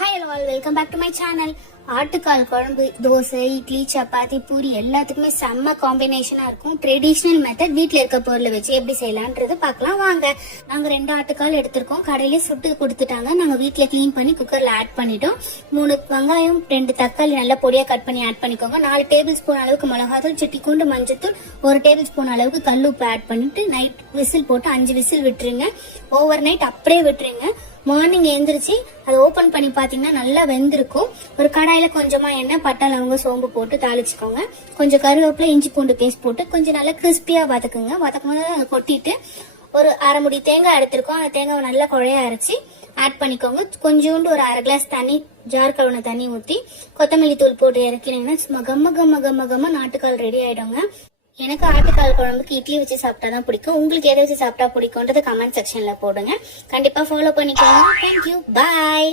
Hi all, welcome back to my channel. ஆட்டுக்கால் குழம்பு தோசை, இட்லி, சப்பாத்தி, பூரி எல்லாத்துக்குமே செம்ம காம்பினேஷனா இருக்கும். ட்ரெடிஷ்னல் மெத்தட், வீட்டுல இருக்க பொருளை வச்சு எப்படி செய்யலான்றது பார்க்கலாம் வாங்க. நாங்க 2 ஆட்டுக்கால் எடுத்திருக்கோம். கடையிலே சுட்டு கொடுத்துட்டாங்க. நாங்க வீட்டுல கிளீன் பண்ணி குக்கர்ல ஆட் பண்ணிட்டோம். 3 வெங்காயம், 2 தக்காளி நல்லா பொடியா கட் பண்ணி ஆட் பண்ணிக்கோங்க. 4 டேபிள் ஸ்பூன் அளவுக்கு மிளகாத்தூள், சிட்டிக்குண்டு மஞ்சத்தூள், 1 டேபிள் ஸ்பூன் அளவுக்கு கல்லுப்பு ஆட் பண்ணிட்டு நைட் விசில் போட்டு 5 விசில் விட்டுருங்க. ஓவர் நைட் அப்படியே விட்டுருங்க. மார்னிங் எழுந்திரிச்சு அதை ஓபன் பண்ணி பாத்தீங்கன்னா நல்லா வெந்திருக்கும். ஒரு கடாயில கொஞ்சமா எண்ணெய், பட்டை, லவங்க, சோம்பு போட்டு தாளிச்சுக்கோங்க. கொஞ்சம் கருவேப்பிலை, இஞ்சி பூண்டு பேஸ்ட் போட்டு கொஞ்சம் நல்லா கிறிஸ்பியா வதக்குங்க. வதக்கும்போது கொட்டிட்டு ஒரு அரை முடி தேங்காய் எடுத்திருக்கோம். அந்த தேங்காவை நல்லா குழைய அரைச்சி ஆட் பண்ணிக்கோங்க. கொஞ்சோண்டு ஒரு அரை கிளாஸ் தண்ணி, ஜார் கழுவுன தண்ணி ஊற்றி கொத்தமல்லி தூள் போட்டு இறக்கினீங்கன்னா கம்ம கம்ம கம்ம கம்ம நாட்டுக்கால் ரெடி ஆயிடுங்க. எனக்கு ஆட்டுக்கால் குழம்புக்கு இட்லி வச்சு சாப்பிட்டாதான் பிடிக்கும். உங்களுக்கு எதை வச்சு சாப்பிட்டா பிடிக்கும்ன்றது கமெண்ட் செக்ஷன்ல போடுங்க. கண்டிப்பா ஃபாலோ பண்ணிக்கோங்க. தேங்க்யூ, பாய்.